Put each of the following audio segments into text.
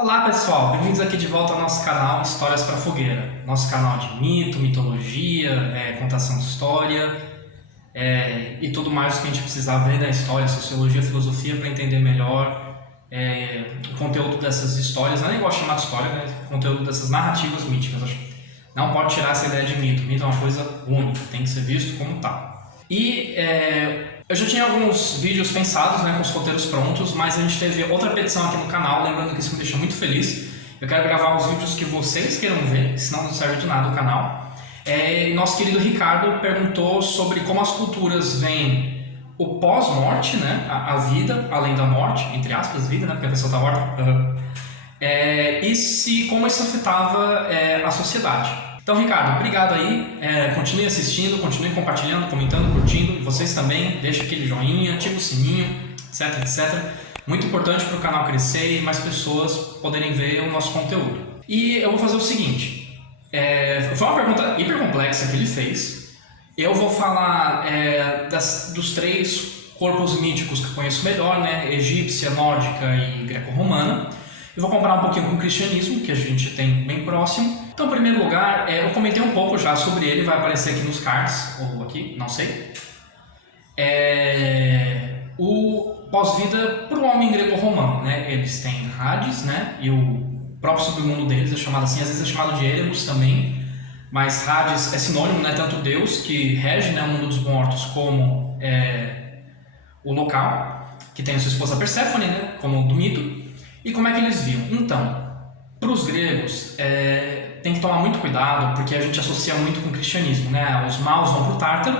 Olá pessoal, bem-vindos aqui de volta ao nosso canal Histórias para Fogueira. Nosso canal de mito, mitologia, contação de história e tudo mais que a gente precisar ver da história, sociologia, filosofia para entender melhor o conteúdo dessas histórias. Não é nem gosto de chamar de história, né? O conteúdo dessas narrativas míticas. Acho que não pode tirar essa ideia de mito. Mito é uma coisa única, tem que ser visto como tal. E eu já tinha alguns vídeos pensados, né, com os roteiros prontos, mas a gente teve outra petição aqui no canal, lembrando que isso me deixa muito feliz. Eu quero gravar os vídeos que vocês queiram ver, senão não serve de nada o canal. Nosso querido Ricardo perguntou sobre como as culturas veem o pós-morte, né, a vida além da morte, entre aspas, vida, né, porque a pessoa está morta, e como isso afetava a sociedade. Então, Ricardo, obrigado aí, continue assistindo, continue compartilhando, comentando, curtindo, e vocês também, deixa aquele joinha, ativa o sininho, etc, etc. Muito importante para o canal crescer e mais pessoas poderem ver o nosso conteúdo. E eu vou fazer o seguinte, foi uma pergunta hiper complexa que ele fez, eu vou falar dos três corpos míticos que eu conheço melhor, né, egípcia, nórdica e greco-romana. Eu vou comparar um pouquinho com o cristianismo, que a gente tem bem próximo. Então, em primeiro lugar, eu comentei um pouco já sobre ele, vai aparecer aqui nos cards, ou aqui, não sei. O pós-vida para o homem grego-romano, né? Eles têm Hades, né? E o próprio submundo deles é chamado assim, às vezes é chamado de Eremos também, mas Hades é sinônimo, né? Tanto Deus, que rege, né, o mundo dos mortos, como o local, que tem a sua esposa Perséfone, né? Como do mito. E como é que eles viam? Então, para os gregos, tem que tomar muito cuidado, porque a gente associa muito com o cristianismo, né? Os maus vão para o Tártaro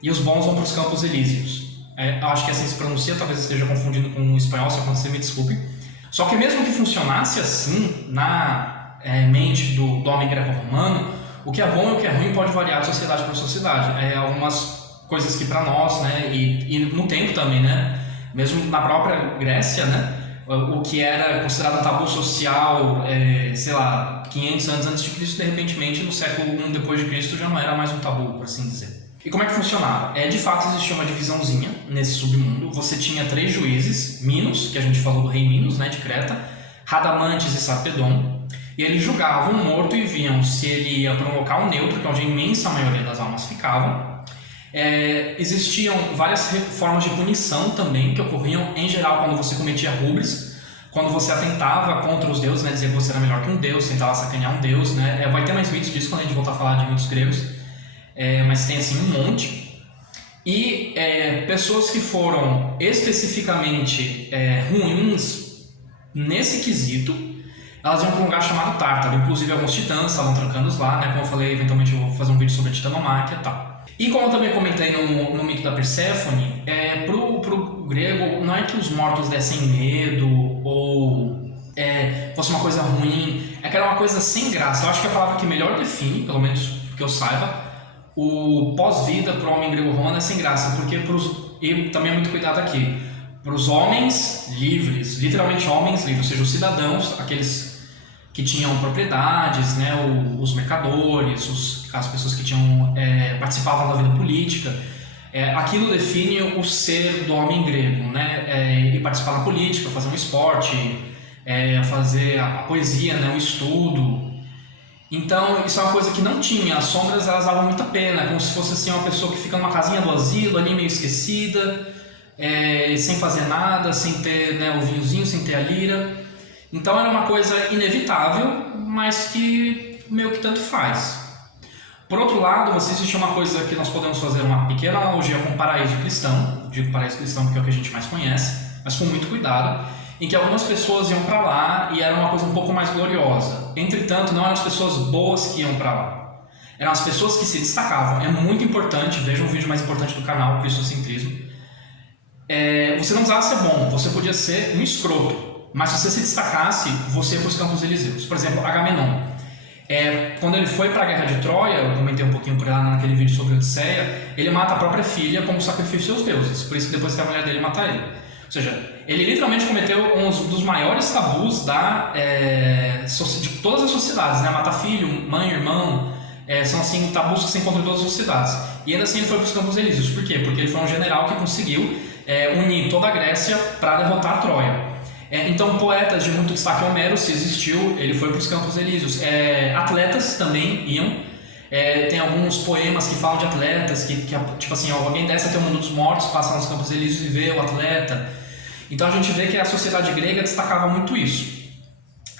e os bons vão para os Campos Elíseos. Eu acho que assim se pronuncia, talvez esteja confundindo com o espanhol, se acontecer, me desculpe. Só que mesmo que funcionasse assim, na mente do homem greco-romano, o que é bom e o que é ruim pode variar de sociedade para sociedade. Algumas coisas que para nós, né? E no tempo também, né? Mesmo na própria Grécia, né? O que era considerado um tabu social, sei lá, 500 anos antes de Cristo, de repente, no século I depois de Cristo, já não era mais um tabu, por assim dizer. E como é que funcionava? De fato, existia uma divisãozinha nesse submundo. Você tinha 3 juízes, Minos, que a gente falou do rei Minos, né, de Creta, Radamantes e Sarpedon, e eles julgavam o morto e viam se ele ia para um local neutro, que é onde a imensa maioria das almas ficavam. Existiam várias formas de punição também que ocorriam em geral quando você cometia rubris, quando você atentava contra os deuses, né, dizia que você era melhor que um deus, tentava sacanear um deus, né, vai ter mais vídeos disso quando a gente voltar a falar de mitos gregos, mas tem assim um monte. E pessoas que foram especificamente ruins nesse quesito, elas iam para um lugar chamado Tártaro. Inclusive alguns titãs estavam trancados lá, né, como eu falei, eventualmente eu vou fazer um vídeo sobre a titanomáquia e tal. E como eu também comentei no mito da Perséfone, pro grego não é que os mortos dessem medo ou fosse uma coisa ruim, que era uma coisa sem graça. Eu acho que a palavra que melhor define, pelo menos que eu saiba, o pós-vida pro homem grego-romano é sem graça, porque e também é muito cuidado aqui, para os homens livres, literalmente homens livres, ou seja, os cidadãos, aqueles que tinham propriedades, né, os mercadores, as pessoas que participavam da vida política, aquilo define o ser do homem grego, né, e participar da política, fazer um esporte, fazer a poesia, né, o estudo. Então isso é uma coisa que não tinha, as sombras elas davam muita pena, como se fosse assim, uma pessoa que fica numa casinha do asilo, ali meio esquecida, sem fazer nada, sem ter, né, o vinhozinho, sem ter a lira. Então era uma coisa inevitável, mas que meio que tanto faz. Por outro lado, existe uma coisa que nós podemos fazer uma pequena analogia com o paraíso cristão. Digo paraíso cristão porque é o que a gente mais conhece, mas com muito cuidado, em que algumas pessoas iam para lá e era uma coisa um pouco mais gloriosa. Entretanto, não eram as pessoas boas que iam para lá. Eram as pessoas que se destacavam. É muito importante, veja o vídeo mais importante do canal, Cristocentrismo. Você não precisava ser bom, você podia ser um escroto. Mas se você se destacasse, você ia para os Campos Elíseos. Por exemplo, Agamenon. Quando ele foi para a Guerra de Troia, eu comentei um pouquinho por lá naquele vídeo sobre a Odisseia, ele mata a própria filha como sacrifício aos deuses. Por isso que depois que a mulher dele mata ele. Ou seja, ele literalmente cometeu um dos maiores tabus de todas as sociedades, né? Matar filho, mãe, irmão, são assim, tabus que se encontram em todas as sociedades. E ainda assim ele foi para os Campos Elíseos. Por quê? Porque ele foi um general que conseguiu unir toda a Grécia para derrotar a Troia. Então, poetas de muito destaque, Homero, se existiu, ele foi para os Campos Elíseos. Atletas também iam. Tem alguns poemas que falam de atletas, que tipo assim, alguém desce até o mundo dos mortos, passa nos Campos Elíseos e vê o atleta. Então a gente vê que a sociedade grega destacava muito isso.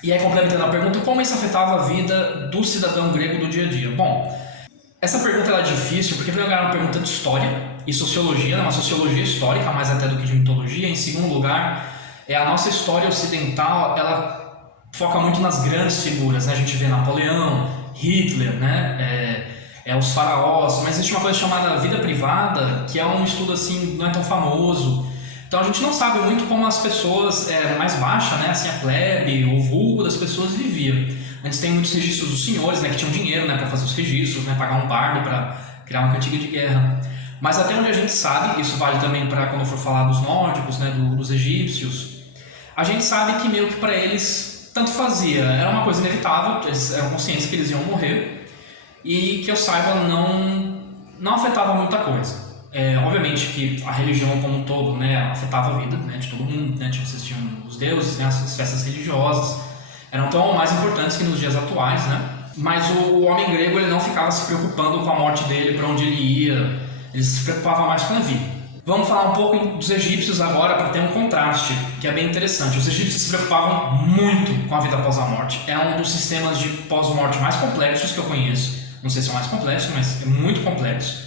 E aí, complementando a pergunta, como isso afetava a vida do cidadão grego do dia a dia? Bom, essa pergunta é difícil, porque primeiro lugar é uma pergunta de história e sociologia, uma sociologia histórica, mais até do que de mitologia. Em segundo lugar, a nossa história ocidental, ela foca muito nas grandes figuras, né? A gente vê Napoleão, Hitler, né? Os faraós, mas existe uma coisa chamada vida privada, que é um estudo assim, não é tão famoso. Então a gente não sabe muito como as pessoas mais baixas, né? Assim, a plebe, o vulgo das pessoas viviam. Antes tem muitos registros dos senhores, né? Que tinham dinheiro, né? Para fazer os registros, né? Pagar um bardo para criar uma cantiga de guerra. Mas até onde a gente sabe, isso vale também para quando for falar dos nórdicos, né? Dos egípcios, a gente sabe que meio que para eles tanto fazia, era uma coisa inevitável, eles eram conscientes que eles iam morrer e que eu saiba não afetava muita coisa. Obviamente que a religião como um todo, né, afetava a vida, né, de todo mundo, né, vocês tinham os deuses, né, as festas religiosas eram tão mais importantes que nos dias atuais, né, mas o homem grego ele não ficava se preocupando com a morte dele, para onde ele ia, ele se preocupava mais com a vida. Vamos falar um pouco dos egípcios agora para ter um contraste, que é bem interessante. Os egípcios se preocupavam muito com a vida após a morte. É um dos sistemas de pós-morte mais complexos que eu conheço. Não sei se é o mais complexo, mas é muito complexo.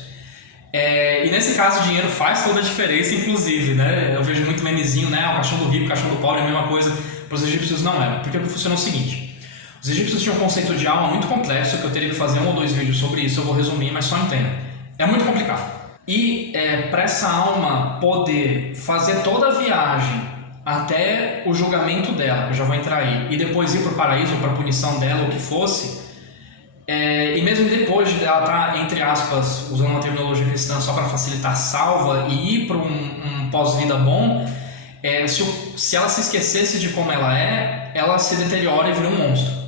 E nesse caso o dinheiro faz toda a diferença, inclusive, né? Eu vejo muito memezinho, né? O caixão do rico, o caixão do pobre é a mesma coisa. Para os egípcios não era, porque funciona o seguinte. Os egípcios tinham um conceito de alma muito complexo, que eu teria que fazer 1 ou 2 vídeos sobre isso, eu vou resumir, mas só entenda. É muito complicado. E para essa alma poder fazer toda a viagem até o julgamento dela, que eu já vou entrar aí, e depois ir para o paraíso ou para a punição dela, ou o que fosse, e mesmo depois de ela estar, entre aspas, usando uma terminologia cristã só para facilitar, salva e ir para um pós-vida bom, se ela se esquecesse de como ela se deteriora e vira um monstro.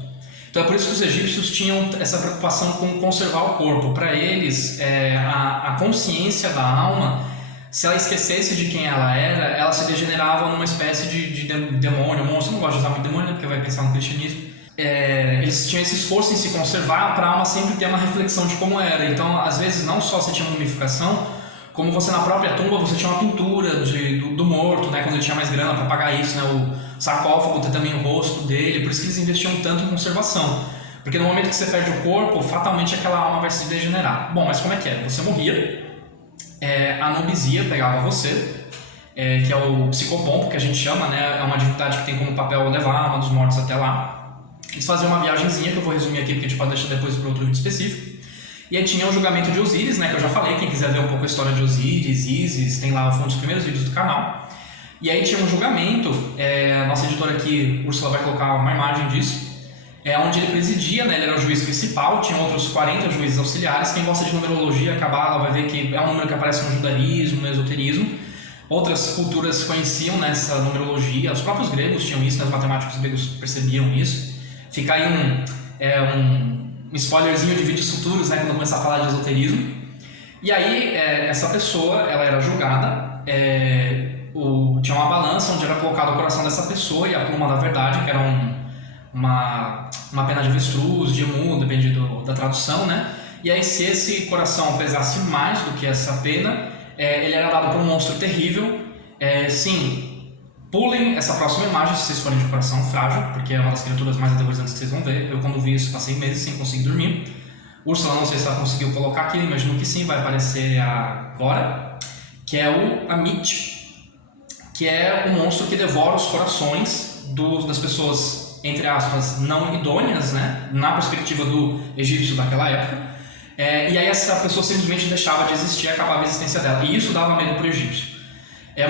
Então é por isso que os egípcios tinham essa preocupação com conservar o corpo. Para eles, a consciência da alma, se ela esquecesse de quem ela era, ela se degenerava numa espécie de demônio, monstro. Eu não gosto de usar muito demônio, né, porque vai pensar no cristianismo. Eles tinham esse esforço em se conservar para a alma sempre ter uma reflexão de como era. Então, às vezes, não só você tinha mumificação, como você na própria tumba você tinha uma pintura do morto, né, quando ele tinha mais grana para pagar isso, né, o sarcófago tem também o rosto dele, por isso que eles investiam tanto em conservação, porque no momento que você perde o corpo, fatalmente aquela alma vai se degenerar. Bom, mas como é que era? Você morria, a Anubisia pegava você, que é o psicopompo que a gente chama, né, é uma divindade que tem como papel levar a alma dos mortos até lá. Eles faziam uma viagenzinha, que eu vou resumir aqui porque a gente pode deixar depois para outro vídeo específico. E aí tinha o julgamento de Osíris, né, que eu já falei, quem quiser ver um pouco a história de Osíris, Ísis, tem lá um dos primeiros vídeos do canal. E aí tinha um julgamento, a nossa editora aqui, Úrsula, vai colocar uma imagem disso, onde ele presidia, né, ele era o juiz principal, tinha outros 40 juízes auxiliares. Quem gosta de numerologia, cabala, vai ver que é um número que aparece no judaísmo, no esoterismo. Outras culturas conheciam nessa numerologia, os próprios gregos tinham isso, né, os matemáticos gregos percebiam isso. Fica aí um spoilerzinho de vídeos futuros, né, quando eu começar a falar de esoterismo. E aí, essa pessoa, ela era julgada, tinha uma balança onde era colocado o coração dessa pessoa e a pluma da verdade, que era uma pena de avestruz, de emu, depende da tradução, né? E aí, se esse coração pesasse mais do que essa pena, ele era dado para um monstro terrível. Sim, pulem essa próxima imagem se vocês forem de coração frágil, porque é uma das criaturas mais aterrorizantes que vocês vão ver. Eu, quando vi isso, passei meses sem conseguir dormir. Úrsula, não sei se ela conseguiu colocar aqui, imagino que sim, vai aparecer agora, que é o Amit, que é um monstro que devora os corações das pessoas, entre aspas, não idôneas, né, na perspectiva do egípcio daquela época. E aí essa pessoa simplesmente deixava de existir e acabava a existência dela. E isso dava medo para o egípcio.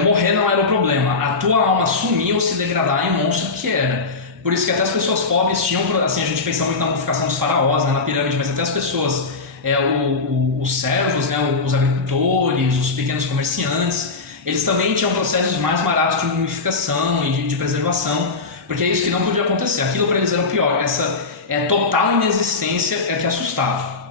Morrer não era o problema, a tua alma sumir ou se degradar em monstro que era. Por isso que até as pessoas pobres tinham, assim, a gente pensa muito na mumificação dos faraós, né, na pirâmide, mas até as pessoas, os servos, né, os agricultores, os pequenos comerciantes, eles também tinham processos mais baratos de mumificação e de preservação, porque é isso que não podia acontecer. Aquilo para eles era o pior, essa total inexistência que assustava.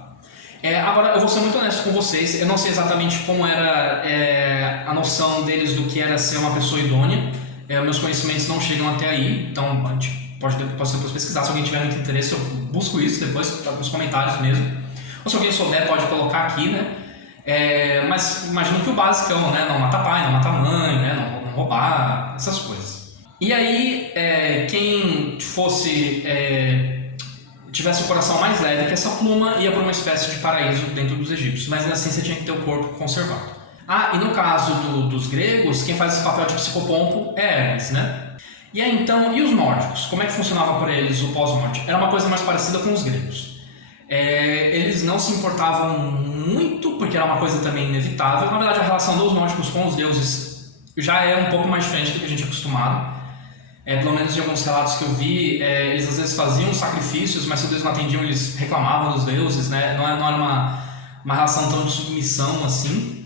Agora, eu vou ser muito honesto com vocês, eu não sei exatamente como era a noção deles do que era ser uma pessoa idônea. Meus conhecimentos não chegam até aí, então a gente posso depois pesquisar. Se alguém tiver muito interesse, eu busco isso depois nos comentários mesmo. Ou se alguém souber, pode colocar aqui, né? Mas imagino que o basicão, né? Não matar pai, não matar mãe, né? Não roubar, essas coisas. E aí, quem tivesse o coração mais leve que essa pluma, ia para uma espécie de paraíso dentro dos egípcios, mas ainda assim você tinha que ter o corpo conservado. E no caso dos gregos, quem faz esse papel de psicopompo é Hermes, né? E aí então, e os nórdicos? Como é que funcionava para eles o pós-morte? Era uma coisa mais parecida com os gregos. Eles não se importavam muito, porque era uma coisa também inevitável. Na verdade, a relação dos nórdicos com os deuses já é um pouco mais diferente do que a gente é acostumado. Pelo menos de alguns relatos que eu vi, eles às vezes faziam sacrifícios, mas se os deuses não atendiam, eles reclamavam dos deuses, né? Não era uma relação tão de submissão assim.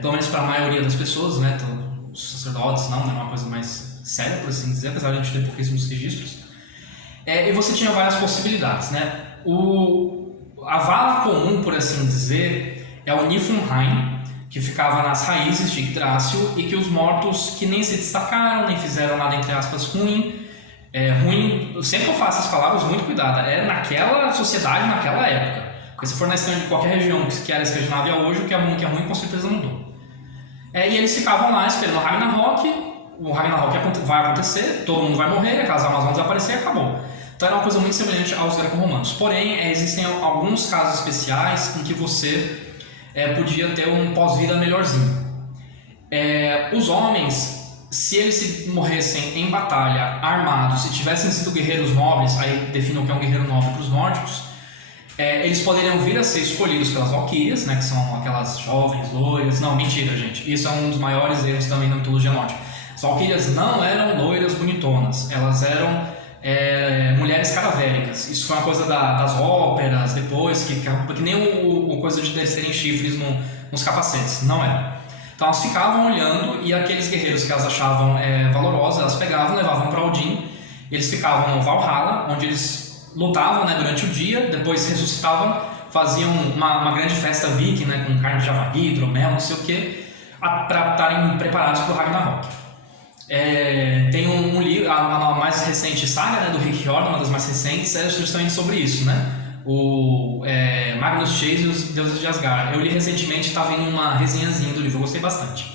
Pelo menos para a maioria das pessoas, né? Então, os sacerdotes não, era uma coisa mais séria, por assim dizer, apesar de a gente ter pouquíssimos registros. E você tinha várias possibilidades, né? A vala comum, por assim dizer, é o Niflheim, que ficava nas raízes de Yggdrasil, e que os mortos que nem se destacaram, nem fizeram nada, entre aspas, ruim, sempre que eu faço essas palavras, muito cuidado, naquela sociedade, naquela época. Porque se for na história de qualquer região que era Escandinávia hoje, o que é ruim com certeza mudou. E eles ficavam lá esperando o Ragnarok. O Ragnarok vai acontecer, todo mundo vai morrer, aquelas almas vão desaparecer e acabou. Então era uma coisa muito semelhante aos greco-romanos. Porém, existem alguns casos especiais em que você podia ter um pós-vida melhorzinho. Os homens, se eles morressem em batalha, armados, se tivessem sido guerreiros nobres, aí defino o que é um guerreiro nobre para os nórdicos, eles poderiam vir a ser escolhidos pelas valquírias, né, que são aquelas jovens, loiras. Não, mentira, gente. Isso é um dos maiores erros também na mitologia nórdica. As valquírias não eram loiras bonitonas. Elas eram mulheres cadavéricas. Isso foi uma coisa das óperas, depois, que nem o coisa de terem chifres nos capacetes. Não era. Então elas ficavam olhando e aqueles guerreiros que elas achavam valorosos, elas pegavam, levavam para Odin. E eles ficavam no Valhalla, onde eles lutavam, né, durante o dia, depois ressuscitavam, faziam uma grande festa viking, né, com carne de javali, hidromel, não sei o que, para estarem preparados para o Ragnarok. Tem um livro, a mais recente saga, né, do Rick Riordan, uma das mais recentes, é justamente sobre isso, né? O Magnus Chase e os Deuses de Asgard. Eu li recentemente, estava em uma resenhazinha do livro, eu gostei bastante.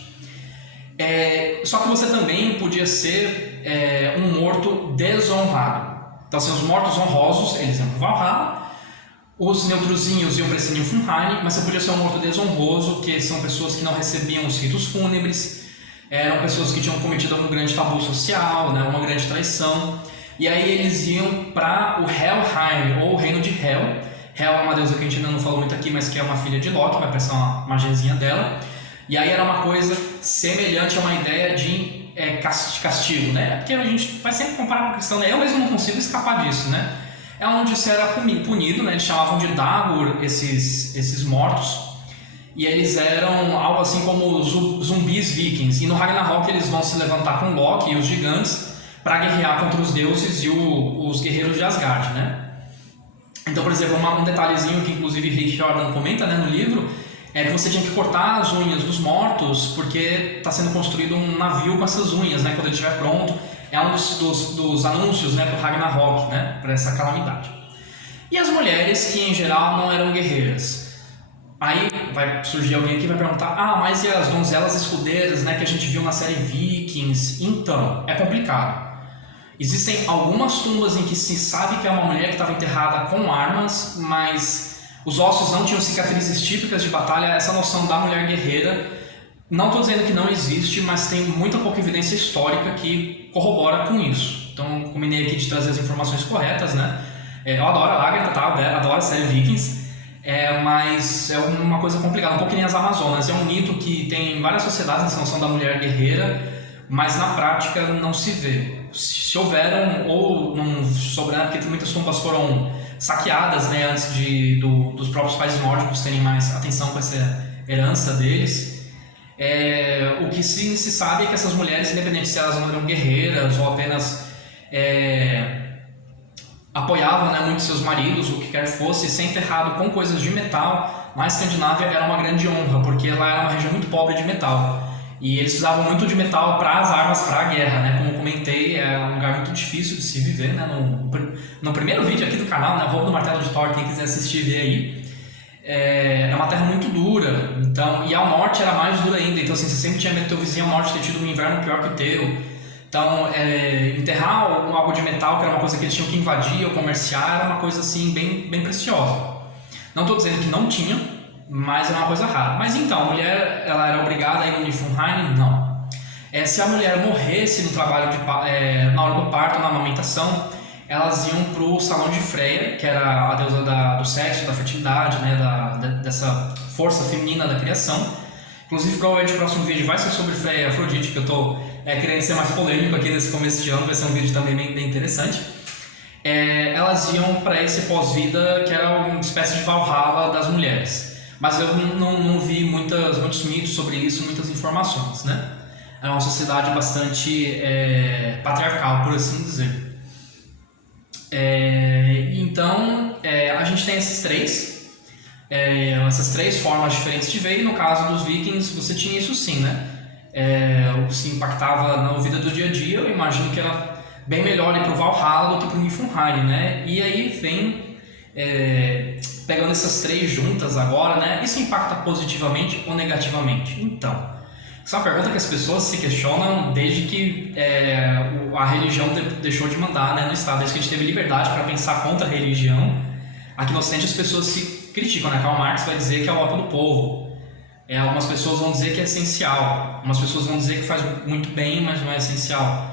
Só que você também podia ser um morto desonrado. Então, assim, os mortos honrosos, eles iam para o Valhalla, os neutrozinhos iam para esse Niflheim, mas você podia ser um morto desonroso, que são pessoas que não recebiam os ritos fúnebres, eram pessoas que tinham cometido algum grande tabu social, né, uma grande traição, e aí eles iam para o Helheim, ou o reino de Hel. Hel é uma deusa que a gente ainda não falou muito aqui, mas que é uma filha de Loki, vai aparecer uma genzinha dela, e aí era uma coisa semelhante a uma ideia de castigo, né? Porque a gente vai sempre comparar com a cristã, né? Eu mesmo não consigo escapar disso, né? Onde você era punido, né? Eles chamavam de Dagur esses mortos, e eles eram algo assim como zumbis vikings, e no Ragnarok eles vão se levantar com Loki e os gigantes para guerrear contra os deuses e os guerreiros de Asgard, né? Então, por exemplo, um detalhezinho que inclusive Rick Riordan comenta, né, no livro, que você tinha que cortar as unhas dos mortos, porque está sendo construído um navio com essas unhas, né, quando ele estiver pronto. É um dos anúncios, né, para o Ragnarok, né, para essa calamidade. E as mulheres, que em geral não eram guerreiras. Aí vai surgir alguém aqui e vai perguntar: mas e as donzelas escudeiras, né, que a gente viu na série Vikings? Então, é complicado. Existem algumas tumbas em que se sabe que é uma mulher que estava enterrada com armas, mas os ossos não tinham cicatrizes típicas de batalha. Essa noção da mulher guerreira, não estou dizendo que não existe, mas tem muita pouca evidência histórica que corrobora com isso. Então, combinei aqui de trazer as informações corretas, né? Eu adoro a Agatha, tá? Adoro a série Vikings, mas é uma coisa complicada, um pouco que nem as Amazonas. É um mito que tem em várias sociedades essa noção da mulher guerreira, mas na prática não se vê. Se houveram, ou não souberam, porque muitas tumbas foram saqueadas, né, antes dos próprios países nórdicos terem mais atenção com essa herança deles. O que se sabe é que essas mulheres, independente se elas não eram guerreiras ou apenas apoiavam, né, muito seus maridos, o que quer fosse, ser enterrado com coisas de metal, na Escandinávia era uma grande honra, porque lá era uma região muito pobre de metal. E eles precisavam muito de metal para as armas para a guerra, né? Como eu comentei, é um lugar muito difícil de se viver, né? No primeiro vídeo aqui do canal, né? O Roubo do Martelo de Thor, quem quiser assistir, vê aí. É uma terra muito dura, então, e ao norte era mais dura ainda, então assim, você sempre tinha medo do teu vizinho ao norte ter tido um inverno pior que o teu. Então, enterrar algo de metal, que era uma coisa que eles tinham que invadir ou comerciar, era uma coisa assim bem preciosa. Não estou dizendo que não tinha, mas era uma coisa rara. Mas então, a mulher ela era obrigada a ir no Niflheim? Não. Se a mulher morresse no trabalho na hora do parto, na amamentação, elas iam para o salão de Freya, que era a deusa do sexo, da fertilidade, né, dessa força feminina da criação. Inclusive, provavelmente o próximo vídeo vai ser sobre Freya e Afrodite, que eu estou querendo ser mais polêmico aqui nesse começo de ano, vai ser um vídeo também bem interessante. Elas iam para esse pós-vida, que era uma espécie de Valhalla das mulheres. Mas eu não vi muitos mitos sobre isso, muitas informações, né? Era uma sociedade bastante patriarcal, por assim dizer. Então, a gente tem essas três formas diferentes de ver, e no caso dos vikings você tinha isso sim, né? O que se impactava na vida do dia a dia, eu imagino que era bem melhor ir para o Valhalla do que para o Niflheim, né? E aí vem, pegando essas três juntas agora, né? Isso impacta positivamente ou negativamente? Então, essa é uma pergunta que as pessoas se questionam desde que a religião deixou de mandar, né, no Estado. Desde que a gente teve liberdade para pensar contra a religião, aqui no Ocidente as pessoas se criticam, né? Karl Marx vai dizer que é o ópio do povo. Algumas pessoas vão dizer que é essencial. Algumas pessoas vão dizer que faz muito bem, mas não é essencial.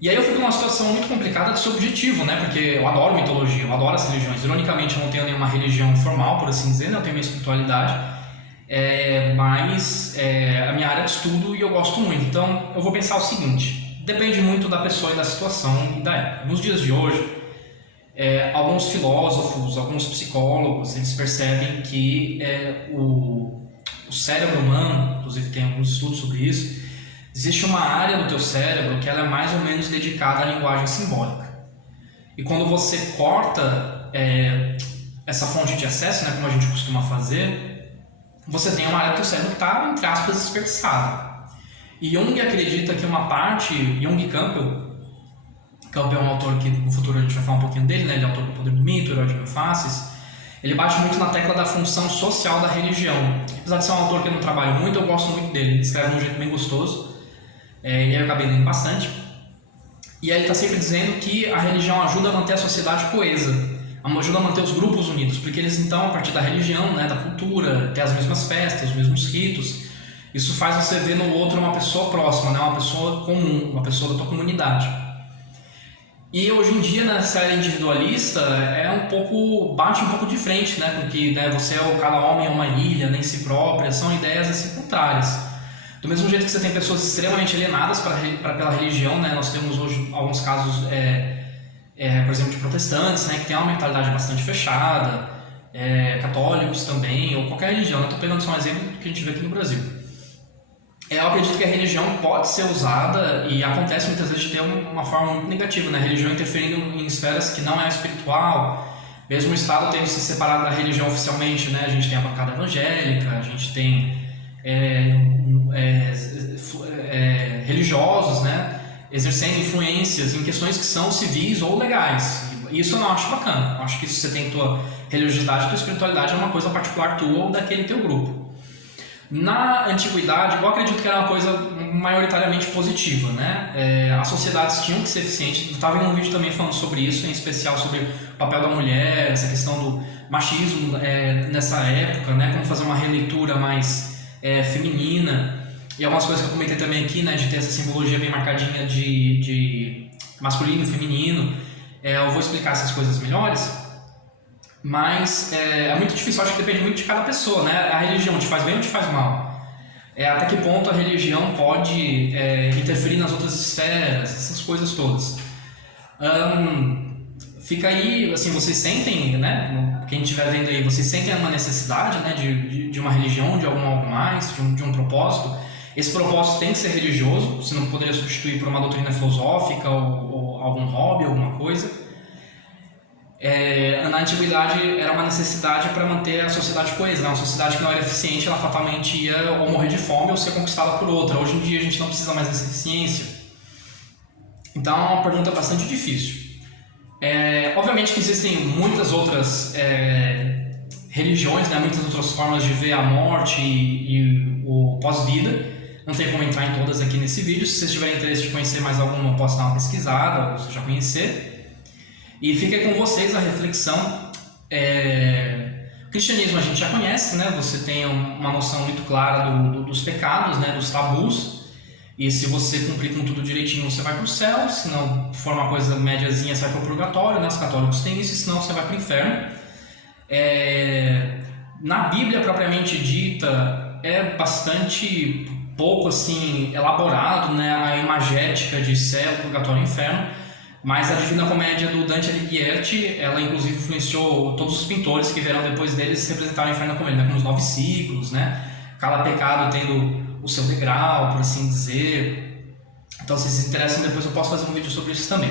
E aí eu fico numa situação muito complicada de ser objetivo, né? Porque eu adoro mitologia, eu adoro as religiões. Ironicamente, eu não tenho nenhuma religião formal, por assim dizer, né? Eu tenho minha espiritualidade. Mas a minha área de estudo e eu gosto muito. Então eu vou pensar o seguinte: depende muito da pessoa e da situação e da época. Nos dias de hoje, alguns filósofos, alguns psicólogos, eles percebem que o cérebro humano, inclusive tem alguns estudos sobre isso, existe uma área do teu cérebro que ela é mais ou menos dedicada à linguagem simbólica. E quando você corta essa fonte de acesso, né, como a gente costuma fazer, você tem uma área do teu cérebro que está, entre aspas, desperdiçada. E Jung acredita que uma parte, Jung e Campbell é um autor que no futuro a gente vai falar um pouquinho dele, né? Ele é autor do Poder do Mito, Herói de Mil Faces. Ele bate muito na tecla da função social da religião. Apesar de ser um autor que eu não trabalho muito, eu gosto muito dele. Ele escreve de um jeito bem gostoso. E aí eu acabei lendo bastante. E aí ele está sempre dizendo que a religião ajuda a manter a sociedade coesa, ajuda a manter os grupos unidos, porque eles então, a partir da religião, né, da cultura, ter as mesmas festas, os mesmos ritos, isso faz você ver no outro uma pessoa próxima, né, uma pessoa comum, uma pessoa da tua comunidade. E hoje em dia, nessa era individualista, bate um pouco de frente, né, com que, né, cada homem é uma ilha, nem si própria, são ideias assim contrárias. Do mesmo jeito que você tem pessoas extremamente alienadas pela religião, né, nós temos hoje alguns casos, por exemplo, de protestantes, né, que tem uma mentalidade bastante fechada, católicos também, ou qualquer religião. Estou pegando só um exemplo que a gente vê aqui no Brasil. Eu acredito que a religião pode ser usada, e acontece muitas vezes de ter uma forma muito negativa, né? A religião interferindo em esferas que não é espiritual, mesmo o Estado tendo se separado da religião oficialmente, né? A gente tem a bancada evangélica, a gente tem religiosos, né, exercendo influências em questões que são civis ou legais. Isso eu não acho bacana. Eu acho que se você tem tua religiosidade, tua espiritualidade é uma coisa particular tua ou daquele teu grupo. Na antiguidade, eu acredito que era uma coisa maioritariamente positiva, né? As sociedades tinham que ser eficientes. Eu estava em um vídeo também falando sobre isso, em especial sobre o papel da mulher, essa questão do machismo nessa época, né? Como fazer uma releitura mais feminina. E algumas coisas que eu comentei também aqui, né? De ter essa simbologia bem marcadinha de masculino e feminino. Eu vou explicar essas coisas melhores. Mas é muito difícil, eu acho que depende muito de cada pessoa, né? A religião te faz bem ou te faz mal? Até que ponto a religião pode interferir nas outras esferas, essas coisas todas. Fica aí, assim, vocês sentem, né? Quem estiver vendo aí, vocês sentem uma necessidade, né? De uma religião, de algo mais, de um propósito. Esse propósito tem que ser religioso, você não poderia substituir por uma doutrina filosófica ou algum hobby, alguma coisa. Na antiguidade era uma necessidade para manter a sociedade coesa, né? Uma sociedade que não era eficiente, ela fatalmente ia ou morrer de fome ou ser conquistada por outra. Hoje em dia a gente não precisa mais dessa eficiência. Então é uma pergunta bastante difícil. Obviamente que existem muitas outras religiões, né? Muitas outras formas de ver a morte e o pós-vida. Não tem como entrar em todas aqui nesse vídeo. Se vocês tiverem interesse de conhecer mais alguma, eu posso dar uma pesquisada, ou já conhecer. E fica com vocês a reflexão. O cristianismo a gente já conhece, né? Você tem uma noção muito clara dos pecados, né? Dos tabus. E se você cumprir com tudo direitinho, você vai para o céu. Se não for uma coisa médiazinha, você vai para o purgatório, né? Os católicos têm isso, e senão você vai para o inferno. Na Bíblia propriamente dita, é bastante pouco assim elaborado, né, a imagética de céu, purgatório e inferno, mas a Divina Comédia do Dante Alighieri, ela inclusive influenciou todos os pintores que vieram depois deles representar o inferno como ele, né, com os 9 ciclos, né, cada pecado tendo o seu degrau, por assim dizer. Então, se vocês se interessam, depois eu posso fazer um vídeo sobre isso também.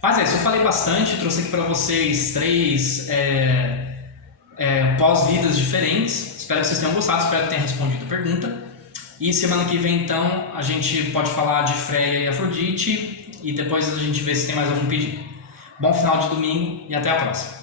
Mas é isso, eu falei bastante, trouxe aqui para vocês 3 pós-vidas diferentes. Espero que vocês tenham gostado, espero que tenha respondido a pergunta. E semana que vem, então, a gente pode falar de Freia e Afrodite e depois a gente vê se tem mais algum pedido. Bom final de domingo e até a próxima.